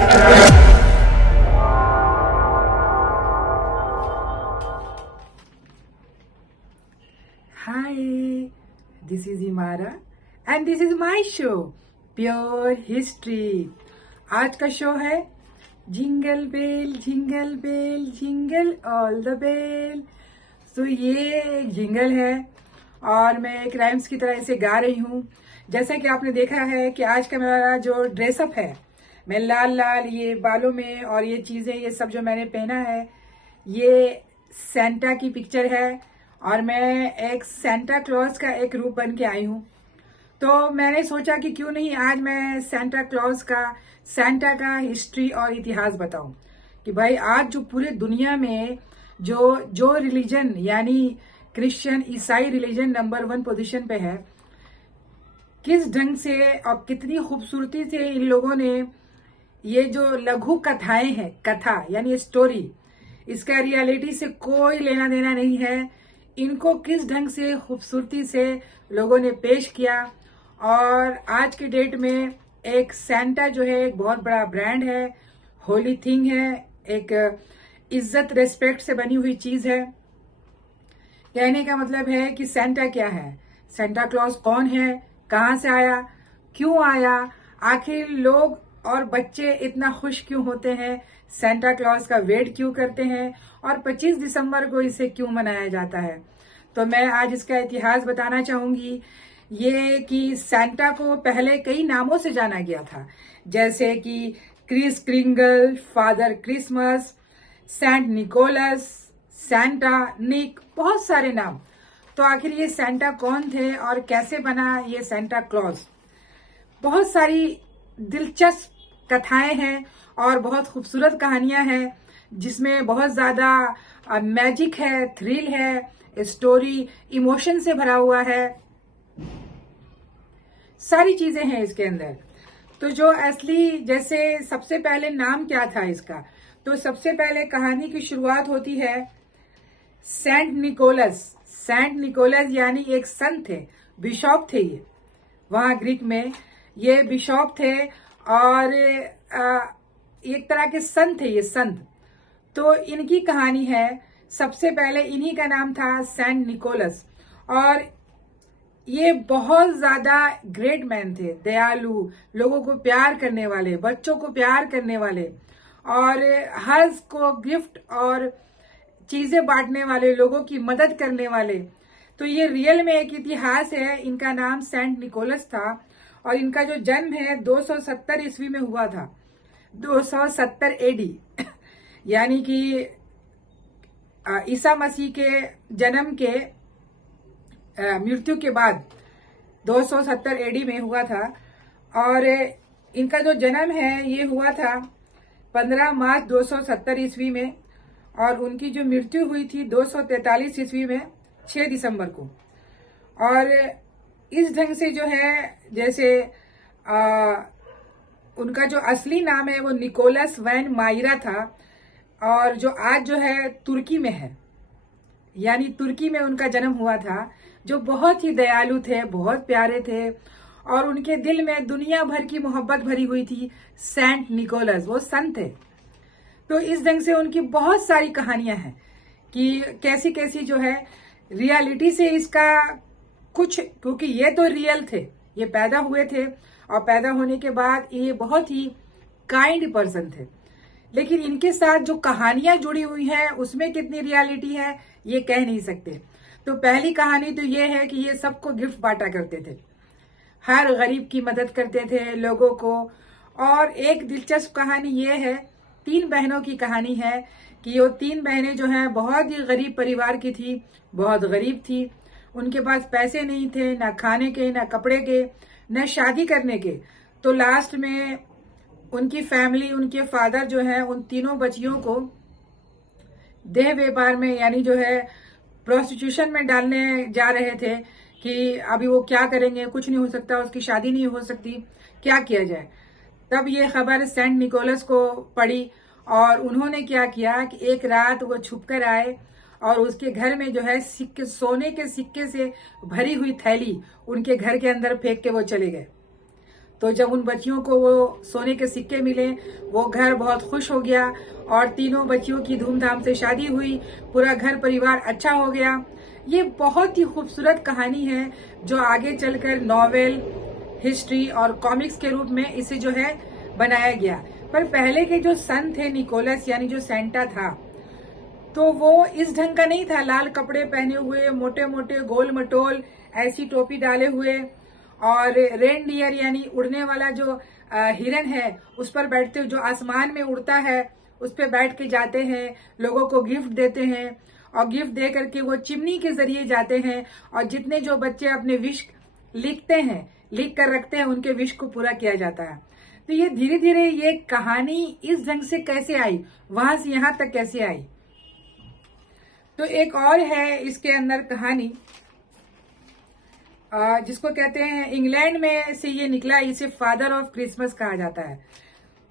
Hi, this is Imara and this is my show pure history. आज का show है jingle bell jingle bell jingle all the bell. तो ये एक jingle है और मैं एक राइम्स की तरह इसे गा रही हूँ। जैसा कि आपने देखा है कि आज का मेरा जो ड्रेसअप है, मैं लाल लाल ये बालों में और ये चीज़ें ये सब जो मैंने पहना है, ये सेंटा की पिक्चर है और मैं एक सेंटा क्लॉज का एक रूप बन के आई हूँ। तो मैंने सोचा कि क्यों नहीं आज मैं सेंटा क्लॉज का, सेंटा का हिस्ट्री और इतिहास बताऊं कि भाई आज जो पूरे दुनिया में जो रिलीजन यानी क्रिश्चियन ईसाई रिलीजन नंबर 1 पोजीशन पे है, किस ढंग से और कितनी खूबसूरती से इन लोगों ने ये जो लघु कथाएं हैं, कथा यानी स्टोरी, इसका रियलिटी से कोई लेना देना नहीं है। इनको किस ढंग से खूबसूरती से लोगों ने पेश किया। और आज के डेट में एक सेंटा जो है एक बहुत बड़ा ब्रांड है, होली थिंग है, एक इज्जत रेस्पेक्ट से बनी हुई चीज है। कहने का मतलब है कि सेंटा क्या है, सेंटा क्लॉज कौन है, कहाँ से आया, क्यों आया, आखिर लोग और बच्चे इतना खुश क्यों होते हैं, सेंटा क्लॉज का वेट क्यों करते हैं और 25 दिसंबर को इसे क्यों मनाया जाता है। तो मैं आज इसका इतिहास बताना चाहूंगी। ये कि सेंटा को पहले कई नामों से जाना गया था, जैसे कि Kris Kringle, Father Christmas, Saint Nicholas, Santa Nick, बहुत सारे नाम। तो आखिर ये सेंटा कौन थे और कैसे बना ये सेंटा क्लॉज। बहुत सारी दिलचस्प कथाएं हैं और बहुत खूबसूरत कहानियां हैं, जिसमें बहुत ज्यादा मैजिक है, थ्रिल है, स्टोरी इमोशन से भरा हुआ है, सारी चीजें हैं इसके अंदर। तो जो असली, जैसे सबसे पहले नाम क्या था इसका, तो सबसे पहले कहानी की शुरुआत होती है सेंट निकोलस। सेंट निकोलस यानी एक संत थे, बिशॉप थे ये, वहां ग्रीक में ये बिशॉप थे और एक तरह के संत थे ये संत। तो इनकी कहानी है, सबसे पहले इन्हीं का नाम था सेंट निकोलस और ये बहुत ज्यादा ग्रेट मैन थे, दयालु, लोगों को प्यार करने वाले, बच्चों को प्यार करने वाले और हर को गिफ्ट और चीजें बांटने वाले, लोगों की मदद करने वाले। तो ये रियल में एक इतिहास है। इनका नाम सेंट निकोलस था और इनका जो जन्म है 270 ईस्वी में हुआ था, 270 एडी यानी कि ईसा मसीह के जन्म के मृत्यु के बाद 270 एडी में हुआ था। और इनका जो जन्म है ये हुआ था 15 मार्च 270 ईस्वी में और उनकी जो मृत्यु हुई थी 243 ईस्वी में 6 दिसंबर को। और इस ढंग से जो है, जैसे उनका जो असली नाम है वो निकोलस वैन मायरा था और जो आज जो है तुर्की में है, यानी तुर्की में उनका जन्म हुआ था। जो बहुत ही दयालु थे, बहुत प्यारे थे और उनके दिल में दुनिया भर की मोहब्बत भरी हुई थी। सेंट निकोलस वो संत थे। तो इस ढंग से उनकी बहुत सारी कहानियां हैं कि कैसी कैसी जो है रियलिटी से इसका कुछ, क्योंकि ये तो रियल थे, ये पैदा हुए थे और पैदा होने के बाद ये बहुत ही काइंड पर्सन थे, लेकिन इनके साथ जो कहानियां जुड़ी हुई हैं उसमें कितनी रियलिटी है ये कह नहीं सकते। तो पहली कहानी तो ये है कि ये सबको गिफ्ट बांटा करते थे, हर गरीब की मदद करते थे लोगों को। और एक दिलचस्प कहानी ये है, 3 बहनों की कहानी है कि ये 3 बहनें जो हैं बहुत ही गरीब परिवार की थी, बहुत गरीब थी। उनके पास पैसे नहीं थे, ना खाने के, ना कपड़े के, न शादी करने के। तो लास्ट में उनकी फैमिली, उनके फादर जो है उन तीनों बच्चियों को देह व्यापार में यानी जो है प्रोस्टिट्यूशन में डालने जा रहे थे कि अभी वो क्या करेंगे, कुछ नहीं हो सकता, उसकी शादी नहीं हो सकती, क्या किया जाए। तब ये खबर सेंट निकोलस को पड़ी और उन्होंने क्या किया कि एक रात वो छुप कर आए और उसके घर में जो है सिक्के, सोने के सिक्के से भरी हुई थैली उनके घर के अंदर फेंक के वो चले गए। तो जब उन बच्चियों को वो सोने के सिक्के मिले, वो घर बहुत खुश हो गया और तीनों बच्चियों की धूमधाम से शादी हुई, पूरा घर परिवार अच्छा हो गया। ये बहुत ही खूबसूरत कहानी है जो आगे चलकर नॉवेल, हिस्ट्री और कॉमिक्स के रूप में इसे जो है बनाया गया। पर पहले के जो सन थे निकोलस यानी जो सेंटा था, तो वो इस ढंग का नहीं था। लाल कपड़े पहने हुए, मोटे मोटे गोल मटोल ऐसी टोपी डाले हुए, और रेनडियर यानी उड़ने वाला जो हिरन है उस पर बैठते हुए, जो आसमान में उड़ता है उस पर बैठ के जाते हैं, लोगों को गिफ्ट देते हैं और गिफ्ट दे करके वो चिमनी के जरिए जाते हैं और जितने जो बच्चे अपने विश लिखते हैं, लिख कर रखते हैं, उनके विश को पूरा किया जाता है। तो ये धीरे धीरे ये कहानी इस ढंग से कैसे आई, वहां से यहां तक कैसे आई। तो एक और है इसके अंदर कहानी, जिसको कहते हैं इंग्लैंड में से ये निकला, इसे फादर ऑफ क्रिसमस कहा जाता है।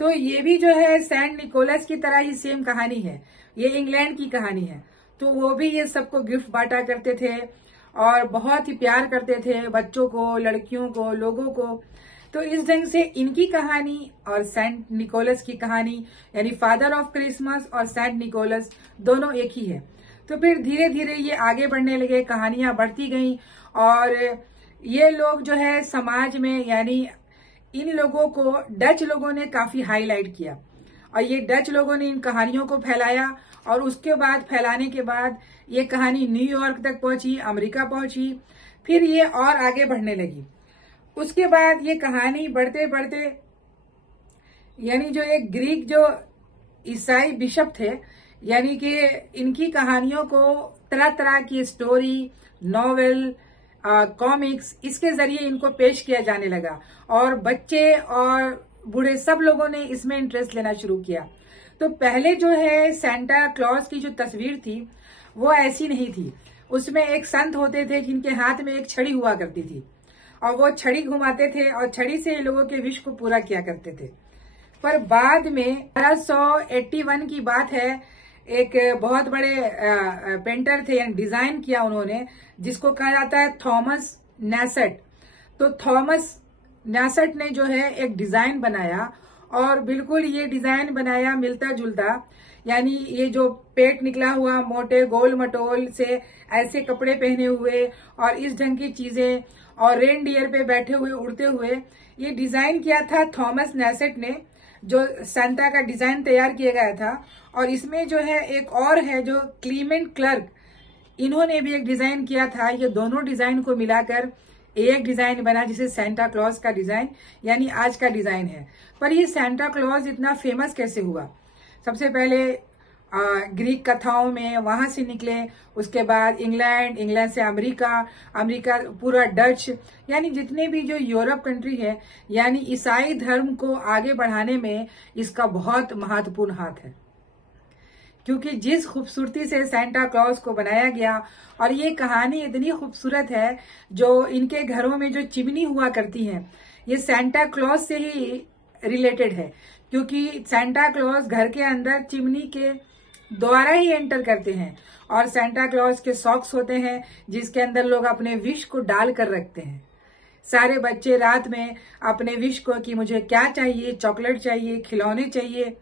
तो ये भी जो है सेंट निकोलस की तरह ही सेम कहानी है, ये इंग्लैंड की कहानी है। तो वो भी ये सबको गिफ्ट बांटा करते थे और बहुत ही प्यार करते थे बच्चों को, लड़कियों को, लोगों को। तो इस ढंग से इनकी कहानी और सेंट निकोलस की कहानी यानी फादर ऑफ क्रिसमस और सेंट निकोलस दोनों एक ही है। तो फिर धीरे धीरे ये आगे बढ़ने लगे, कहानियां बढ़ती गईं और ये लोग जो है समाज में, यानी इन लोगों को डच लोगों ने काफी हाईलाइट किया और ये डच लोगों ने इन कहानियों को फैलाया और उसके बाद फैलाने के बाद ये कहानी न्यूयॉर्क तक पहुंची, अमेरिका पहुंची, फिर ये और आगे बढ़ने लगी। उसके बाद ये कहानी बढ़ते बढ़ते, यानी जो एक ग्रीक जो ईसाई बिशप थे, यानी कि इनकी कहानियों को तरह तरह की स्टोरी, नॉवेल, कॉमिक्स, इसके जरिए इनको पेश किया जाने लगा और बच्चे और बूढ़े सब लोगों ने इसमें इंटरेस्ट लेना शुरू किया। तो पहले जो है सेंटा क्लॉज की जो तस्वीर थी वो ऐसी नहीं थी। उसमें एक संत होते थे जिनके हाथ में एक छड़ी हुआ करती थी और वो छड़ी घुमाते थे और छड़ी से लोगों के विश को पूरा किया करते थे। पर बाद में 1881 की बात है, एक बहुत बड़े पेंटर थे, यानी डिजाइन किया उन्होंने, जिसको कहा जाता है थॉमस नैसेट। तो थॉमस नैसेट ने जो है एक डिजाइन बनाया और बिल्कुल ये डिजाइन बनाया मिलता जुलता, यानी ये जो पेट निकला हुआ, मोटे गोल मटोल से ऐसे कपड़े पहने हुए और इस ढंग की चीजें और रेनडियर पे बैठे हुए, उड़ते हुए, ये डिजाइन किया था थॉमस नैसेट ने, जो सेंटा का डिजाइन तैयार किया गया था। और इसमें जो है एक और है जो क्लीमेंट क्लर्क, इन्होंने भी एक डिजाइन किया था। ये दोनों डिजाइन को मिलाकर एक डिजाइन बना जिसे सेंटा क्लॉज का डिजाइन यानी आज का डिजाइन है। पर ये सेंटा क्लॉज इतना फेमस कैसे हुआ? सबसे पहले ग्रीक कथाओं में वहां से निकले, उसके बाद इंग्लैंड, इंग्लैंड से अमेरिका, अमेरिका पूरा डच, यानी जितने भी जो यूरोप कंट्री है, यानी ईसाई धर्म को आगे बढ़ाने में इसका बहुत महत्वपूर्ण हाथ है। क्योंकि जिस खूबसूरती से सेंटा क्लॉज को बनाया गया, और ये कहानी इतनी खूबसूरत है, जो इनके घरों में जो चिमनी हुआ करती है ये सेंटा क्लॉज से ही रिलेटेड है। क्योंकि सेंटा क्लॉज घर के अंदर चिमनी के द्वारा ही एंटर करते हैं और सेंटा क्लॉज के सॉक्स होते हैं जिसके अंदर लोग अपने विश को डाल कर रखते हैं। सारे बच्चे रात में अपने विश को कि मुझे क्या चाहिए, चॉकलेट चाहिए, खिलौने चाहिए,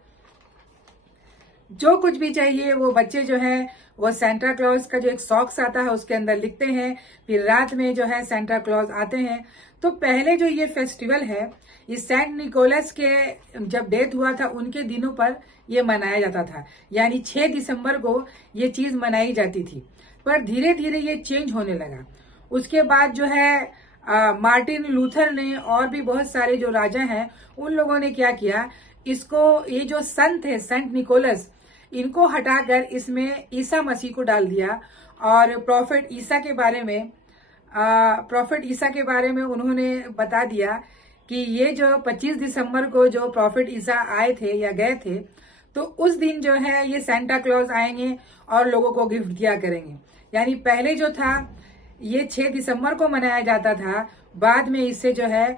जो कुछ भी चाहिए, वो बच्चे जो है वो सेंटा क्लॉज का जो एक सॉक्स आता है उसके अंदर लिखते हैं। फिर रात में जो है सेंटा क्लॉज आते हैं। तो पहले जो ये फेस्टिवल है, ये सेंट निकोलस के जब डेथ हुआ था उनके दिनों पर ये मनाया जाता था, यानी 6 दिसंबर को ये चीज मनाई जाती थी। पर धीरे धीरे ये चेंज होने लगा। उसके बाद जो है मार्टिन लूथर ने और भी बहुत सारे जो राजा हैं उन लोगों ने क्या किया, इसको, ये जो संत है सेंट निकोलस, इनको हटाकर इसमें ईसा मसीह को डाल दिया और प्रॉफिट ईसा के बारे में उन्होंने बता दिया कि ये जो 25 दिसंबर को जो प्रॉफिट ईसा आए थे या गए थे, तो उस दिन जो है ये सेंटा क्लॉज आएंगे और लोगों को गिफ्ट दिया करेंगे। यानी पहले जो था ये 6 दिसंबर को मनाया जाता था, बाद में इसे जो है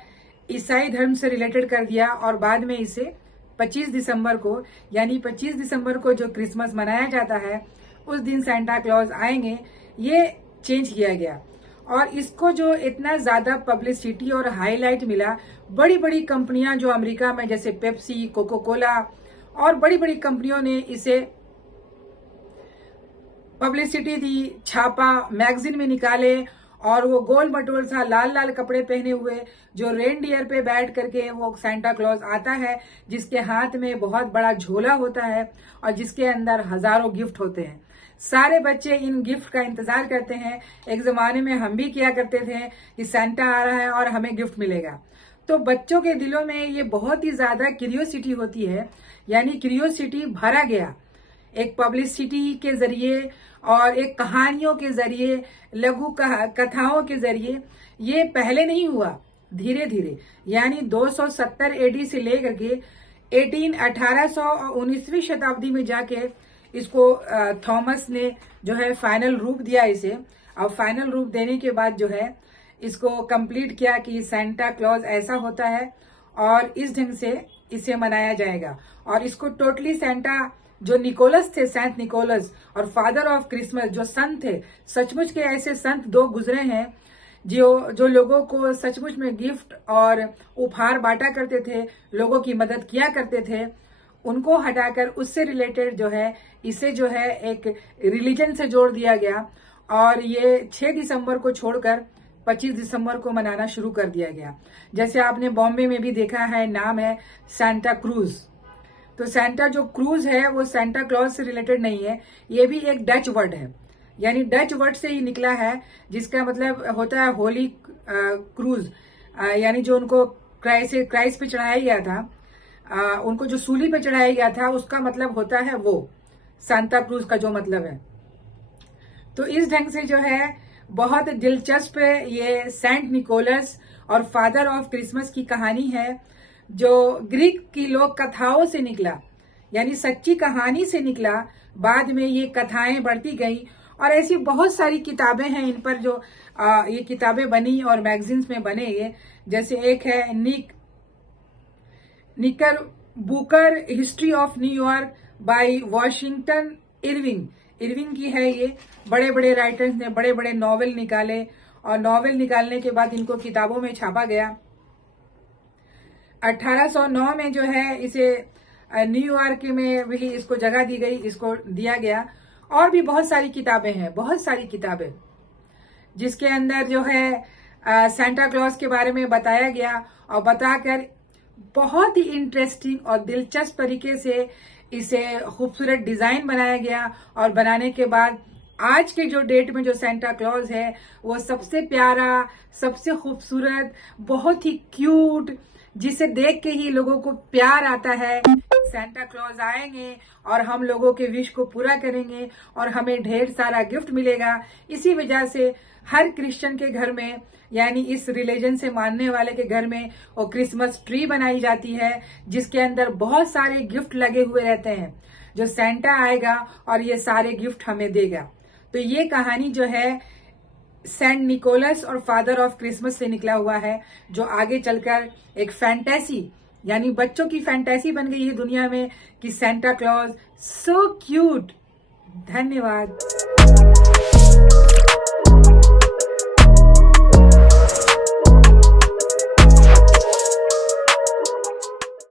ईसाई धर्म से रिलेटेड कर दिया और बाद में इसे 25 दिसंबर को, यानी 25 दिसंबर को जो क्रिसमस मनाया जाता है उस दिन सेंटा क्लॉज आएंगे, ये चेंज किया गया। और इसको जो इतना ज्यादा पब्लिसिटी और हाईलाइट मिला, बड़ी बड़ी कंपनियां जो अमेरिका में जैसे पेप्सी, कोको कोला और बड़ी बड़ी कंपनियों ने इसे पब्लिसिटी दी, छापा, मैगजीन में निकाले। और वो गोल मटोल सा लाल लाल कपड़े पहने हुए जो रेनडियर पे बैठ करके वो सांता क्लॉज आता है, जिसके हाथ में बहुत बड़ा झोला होता है और जिसके अंदर हजारों गिफ्ट होते हैं। सारे बच्चे इन गिफ्ट का इंतजार करते हैं। एक जमाने में हम भी किया करते थे कि सांता आ रहा है और हमें गिफ्ट मिलेगा। तो बच्चों के दिलों में ये बहुत ही ज्यादा क्यूरियोसिटी होती है, यानी क्यूरियोसिटी भरा गया एक पब्लिसिटी के जरिए और एक कहानियों के जरिए, लघु कथाओं के जरिए। ये पहले नहीं हुआ, धीरे धीरे, यानी 270 एडी से लेकर के 1800 और 19वीं शताब्दी में जाके इसको थॉमस ने जो है फाइनल रूप दिया इसे। और फाइनल रूप देने के बाद जो है इसको कंप्लीट किया कि सांता क्लॉज ऐसा होता है और इस ढंग से इसे मनाया जाएगा। और इसको टोटली सांता जो निकोलस थे, सेंट निकोलस, और फादर ऑफ क्रिसमस जो संत थे, सचमुच के ऐसे संत दो गुजरे हैं जो लोगों को सचमुच में गिफ्ट और उपहार बांटा करते थे, लोगों की मदद किया करते थे, उनको हटाकर उससे रिलेटेड जो है इसे जो है एक रिलीजन से जोड़ दिया गया। और ये 6 दिसंबर को छोड़कर 25 दिसंबर को मनाना शुरू कर दिया गया। जैसे आपने बॉम्बे में भी देखा है, नाम है सांता क्रूज। तो सांता जो क्रूज है वो सांता क्लॉज से रिलेटेड नहीं है, ये भी एक डच वर्ड है, यानी डच वर्ड से ही निकला है, जिसका मतलब होता है होली क्रूज, यानी जो उनको क्राइस्ट पे चढ़ाया गया था, उनको जो सूली पे चढ़ाया गया था, उसका मतलब होता है वो सांता क्रूज का जो मतलब है। तो इस ढंग से जो है बहुत दिलचस्प ये सेंट निकोलस और फादर ऑफ क्रिसमस की कहानी है, जो ग्रीक की लोक कथाओं से निकला, यानी सच्ची कहानी से निकला। बाद में ये कथाएं बढ़ती गई और ऐसी बहुत सारी किताबें हैं इन पर जो ये किताबें बनी और मैगजीन्स में बने। ये जैसे एक है Knickerbocker history of New York by Washington Irving की है। ये बड़े बड़े राइटर्स ने बड़े बड़े नॉवेल निकाले और नॉवेल निकालने के बाद इनको किताबों में छापा गया। 1809 में जो है इसे न्यूयॉर्क में भी इसको जगह दी गई, इसको दिया गया। और भी बहुत सारी किताबें हैं, बहुत सारी किताबें जिसके अंदर जो है सांता क्लॉज के बारे में बताया गया और बताकर बहुत ही इंटरेस्टिंग और दिलचस्प तरीके से इसे खूबसूरत डिजाइन बनाया गया। और बनाने के बाद आज के जो डेट में जो सांता क्लॉज है वो सबसे प्यारा, सबसे खूबसूरत, बहुत ही क्यूट, जिसे देख के ही लोगों को प्यार आता है। सांता क्लॉज आएंगे और हम लोगों के विश को पूरा करेंगे और हमें ढेर सारा गिफ्ट मिलेगा। इसी वजह से हर क्रिश्चियन के घर में, यानी इस रिलीजन से मानने वाले के घर में, वो क्रिसमस ट्री बनाई जाती है, जिसके अंदर बहुत सारे गिफ्ट लगे हुए रहते हैं। जो सांता आएगा और ये सारे गिफ्ट हमें देगा। तो ये कहानी जो है सेंट निकोलस और फादर ऑफ क्रिसमस से निकला हुआ है, जो आगे चलकर एक फैंटेसी, यानी बच्चों की फैंटेसी बन गई है दुनिया में कि सांता क्लॉज सो क्यूट। धन्यवाद।